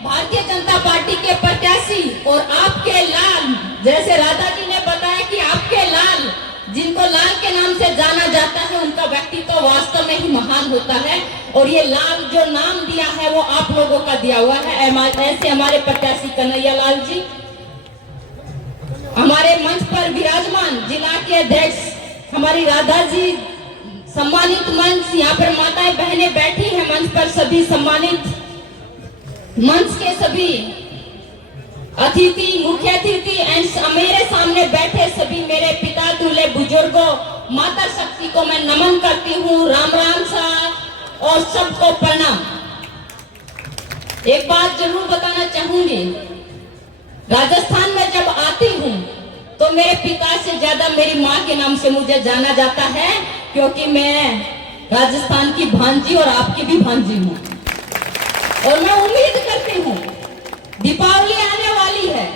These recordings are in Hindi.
भारतीय जनता पार्टी के प्रत्याशी और आपके लाल, जैसे राधा जी ने बताया कि आपके लाल, जिनको लाल के नाम से जाना जाता है, उनका व्यक्तित्व तो वास्तव में ही महान होता है। और ये लाल जो नाम दिया है वो आप लोगों का दिया हुआ है। ऐसे हमारे प्रत्याशी कन्हैया लाल जी, हमारे मंच पर विराजमान जिला के अध्यक्ष हमारी राधा जी, सम्मानित मंच, यहाँ पर माताएं बहनें बैठी हैं मंच पर, सभी सम्मानित मंच के सभी अतिथि, मुख्य अतिथि एंड मेरे सामने बैठे सभी मेरे पिता दूल्हे बुजुर्गों, माता शक्ति को मैं नमन करती हूँ। राम राम सा और सबको प्रणाम। एक बात जरूर बताना चाहूंगी, राजस्थान में जब आती हूँ तो मेरे पिता से ज्यादा मेरी माँ के नाम से मुझे जाना जाता है, क्योंकि मैं राजस्थान की भांजी और आपकी भी भांजी हूँ। और मैं उम्मीद करती हूँ दीपावली आने वाली है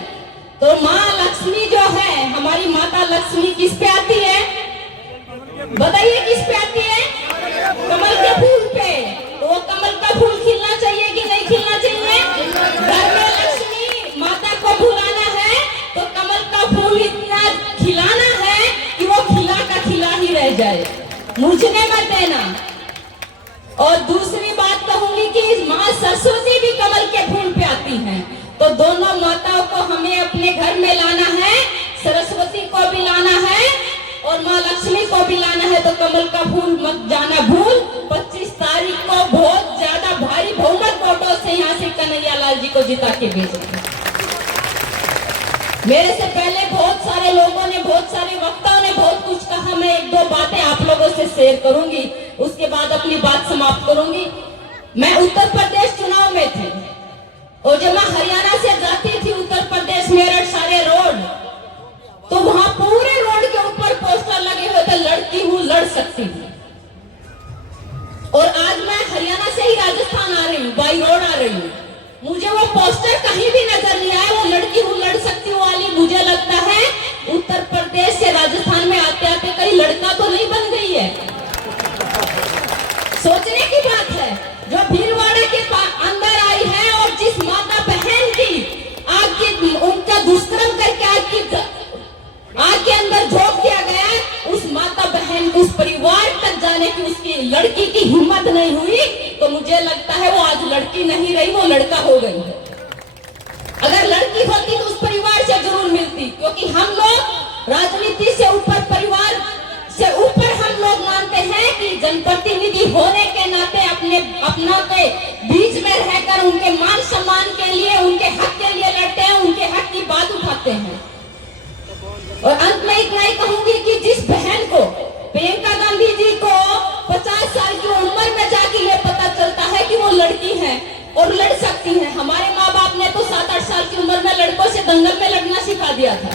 तो माँ लक्ष्मी जो है, हमारी माता लक्ष्मी किस पे आती है बताइए, किस पे आती है? कमल के फूल पे। तो वो कमल का फूल खिलना चाहिए कि नहीं खिलना चाहिए? घर में लक्ष्मी माता को बुलाना है तो कमल का फूल इतना खिलाना है कि वो खिला का खिला ही रह जाए, मुझने मत देना। और दूसरी बात कहूंगी कि माँ सरस्वती भी कमल के फूल पे आती हैं, तो दोनों माताओं को हमें अपने घर में लाना है, सरस्वती को भी लाना है और माँ लक्ष्मी को भी लाना है। तो कमल का फूल मत जाना भूल। 25 तारीख को बहुत ज्यादा भारी बहुमत वोटों से यहाँ से कन्हैया लाल जी को जिता के भेजेंगे। मेरे से पहले बहुत सारे लोगों ने, बहुत सारे वक्ताओं ने बहुत कुछ कहा, मैं एक दो बातें आप लोगों से शेयर करूंगी, उसके बाद अपनी बात समाप्त करूंगी। मैं उत्तर प्रदेश चुनाव में थी और जब मैं हरियाणा से जाती थी उत्तर प्रदेश मेरठ सारे रोड, तो वहां पूरे रोड के ऊपर पोस्टर लगे हुए थे, लड़ती हूँ लड़ सकती हूँ। और आज मैं हरियाणा से ही राजस्थान आ रही हूँ, बाई रोड आ रही हूँ, मुझे वो पोस्टर कहीं भी नजर नहीं आया, वो लड़की हूँ लड़ सकती हूँ वाली। मुझे लगता है उत्तर प्रदेश से राजस्थान में आते आते कहीं लड़का तो नहीं बन गई है। सोचने की बात है, जो भीलवाड़ा के अंदर आई है और जिस माता बहन की आग के उनका दुष्कर्म करके आग के अंदर झोंक दिया गया, उस माता बहन को, उस परिवार तक जाने की उसकी लड़की की हिम्मत नहीं हुई, तो मुझे लगता है वो आज लड़की नहीं रही, वो लड़का हो गई है। अगर लड़की होती तो उस परिवार से जरूर मिलती, क्योंकि हम लोग राजनीति से ऊपर, परिवार से ऊपर हम लोग मानते हैं कि जनप्रतिनिधि होने के नाते अपना के बीच में रहकर उनके मान सम्मान के लिए, उनके हक के लिए लड़ते हैं, उनके हक की बात उठाते हैं। और अंत में इतना ही कहूंगी कि जिस बहन को, प्रियंका गांधी जी को 50 साल की उम्र में जाके ये पता चलता है कि वो लड़की है और लड़ सकती है। हमारे माँ बाप ने तो 7-8 साल की उम्र में लड़कों से दंगल में लड़ना सिखा दिया था।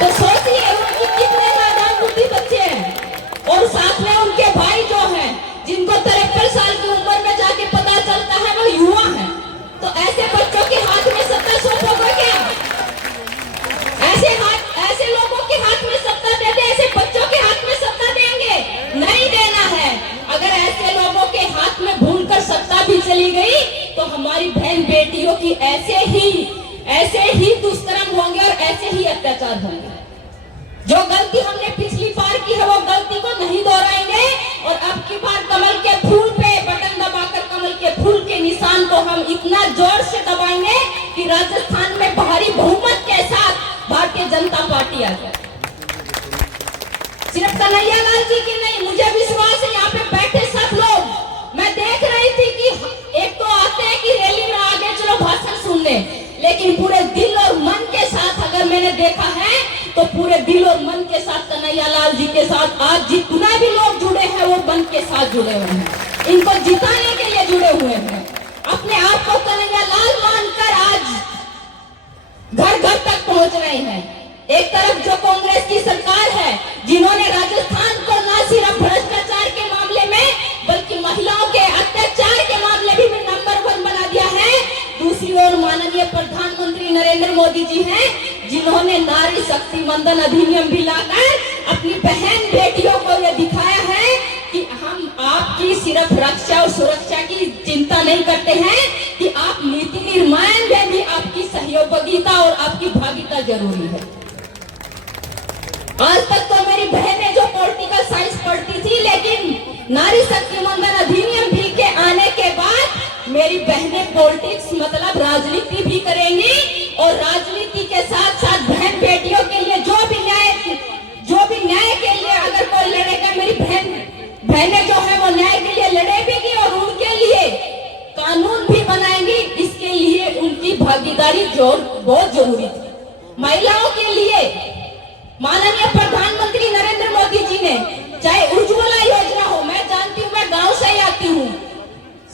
तो सोचिए उनकी कितने नादान बुद्धि बच्चे हैं। और साथ में उनके भाई जो हैं, जिनको 73 साल की उम्र में जाके पता चलता है वो युवा है, तो ऐसे बच्चों के हाथ में सत्ता सौंपोगे क्या? ऐसे लोगों के हाथ में सत्ता देते, ऐसे बच्चों के हाथ में सत्ता देंगे? नहीं देना है। अगर ऐसे लोगों के हाथ में भूलकर सत्ता भी चली गई तो हमारी बहन बेटियों की ऐसे ही दुष्कर्म होंगे और ऐसे ही अत्याचार होंगे। जो गलती हमने पिछली बार की है वो गलती को नहीं दोहराएंगे। और अब की बार कमल के फूल पे बटन दबाकर कमल के फूल के निशान को हम इतना जोर से दबाएंगे कि राजस्थान में भारी बहुमत के साथ भारतीय जनता पार्टी आ जाए। सिर्फ कन्हैया लाल जी की नहीं, मुझे विश्वास है यहाँ पे बैठे सब लोग। मैं देख रही थी कि एक तो आते हैं कि रैली में आगे चलो भाषण सुनने, लेकिन पूरे दिल और मन के साथ अगर मैंने देखा है तो पूरे दिल और मन के साथ कन्हैया लाल जी के साथ आज जितना भी लोग जुड़े हैं वो मन के साथ जुड़े हुए हैं, इनको जिताने के लिए जुड़े हुए हैं। अपने आप को कन्हैया लाल मानकर आज घर घर तक पहुंच रहे हैं। एक तरफ जो कांग्रेस की सरकार है, जिन्होंने राजस्थान को न सिर्फ भ्रष्टाचार के मामले में बल्कि महिलाओं के अत्याचार के मामले भी में नंबर 1 बना दिया है। दूसरी ओर माननीय प्रधानमंत्री नरेंद्र मोदी जी हैं, जिन्होंने नारी शक्ति वंदन अधिनियम भी लाकर अपनी बहन बेटियों को यह दिखाया है कि हम आपकी सिर्फ रक्षा और सुरक्षा की चिंता नहीं करते हैं कि आप नीति निर्माण में भी आपकी सहयोगिता और आपकी भागीदारी जरूरी है। आज तक तो मेरी बहनें जो पॉलिटिकल साइंस पढ़ती थी, लेकिन नारी शक्ति मंडन अधिनियम भी के आने के बाद मेरी बहनें पॉलिटिक्स मतलब राजनीति भी करेंगी और राजनीति के साथ साथ बहन बेटियों के लिए जो भी न्याय के लिए अगर कोई लड़ेगा, मेरी बहनें जो है वो न्याय के लिए लड़ेगी और उनके लिए कानून भी बनाएंगी। इसके लिए उनकी भागीदारी बहुत जरूरी थी। महिलाओं के लिए माननीय प्रधानमंत्री नरेंद्र मोदी जी ने चाहे उज्ज्वला योजना हो, मैं जानती हूँ, मैं गांव से ही आती हूँ,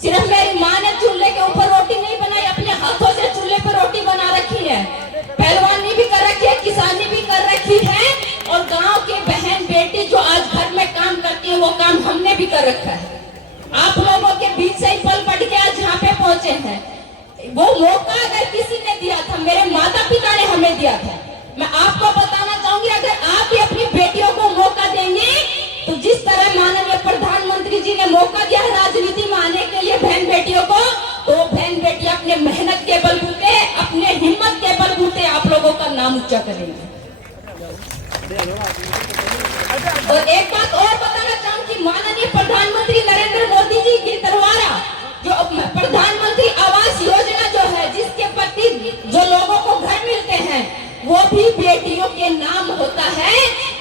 सिर्फ मेरी माँ ने चूल्हे के ऊपर रोटी नहीं बनाई, अपने हाथों से चूल्हे पर रोटी बना रखी है, पहलवानी भी कर रखी है, किसानी भी कर रखी है और गांव के बहन बेटी जो आज घर में काम करती है वो काम हमने भी कर रखा है। आप लोगों के बीच से ही पल पट के आज यहाँ पे पहुंचे हैं। वो मौका अगर किसी ने दिया था, मेरे माता पिता ने हमें दिया था। मैं आपको बताना चाहूंगी, अगर आप भी अपनी बेटियों को मौका देंगे तो जिस तरह माननीय प्रधानमंत्री जी ने मौका दिया है राजनीति में आने के लिए बहन बेटियों को, तो बहन बेटी अपने मेहनत के बलबूते, अपने हिम्मत के बलबूते आप लोगों का नाम ऊंचा करेंगे। और एक बात और बताना चाहूंगी, माननीय प्रधानमंत्री नरेंद्र मोदी जी के द्वारा जो प्रधानमंत्री आवास योजना जो है, जिसके प्रति जो लोगों को घर मिलते हैं वो भी बेटियों के नाम होता है।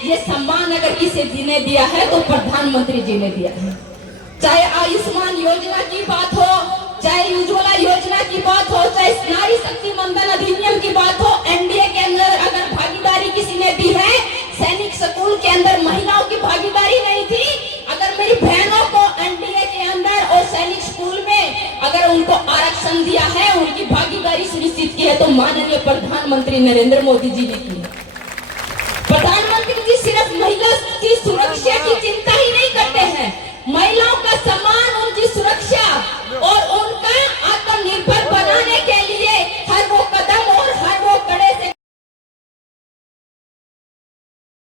ये सम्मान अगर किसी जी ने दिया है तो प्रधानमंत्री जी ने दिया है। चाहे आयुष्मान योजना की बात हो, चाहे उज्ज्वला योजना की बात हो, चाहे नारी शक्ति मंडन अधिनियम की बात हो, एनडीए के अंदर अगर भागीदारी किसी ने दी है, सैनिक स्कूल के अंदर महिलाओं की भागीदारी नहीं थी, अगर मेरी बहनों को एनडीए के अंदर और सैनिक स्कूल में अगर उनको आरक्षण दिया है, उनकी भागीदारी सुनिश्चित की है, तो माननीय प्रधानमंत्री नरेंद्र मोदी जी ने की। प्रधानमंत्री जी सिर्फ महिला की सुरक्षा की चिंता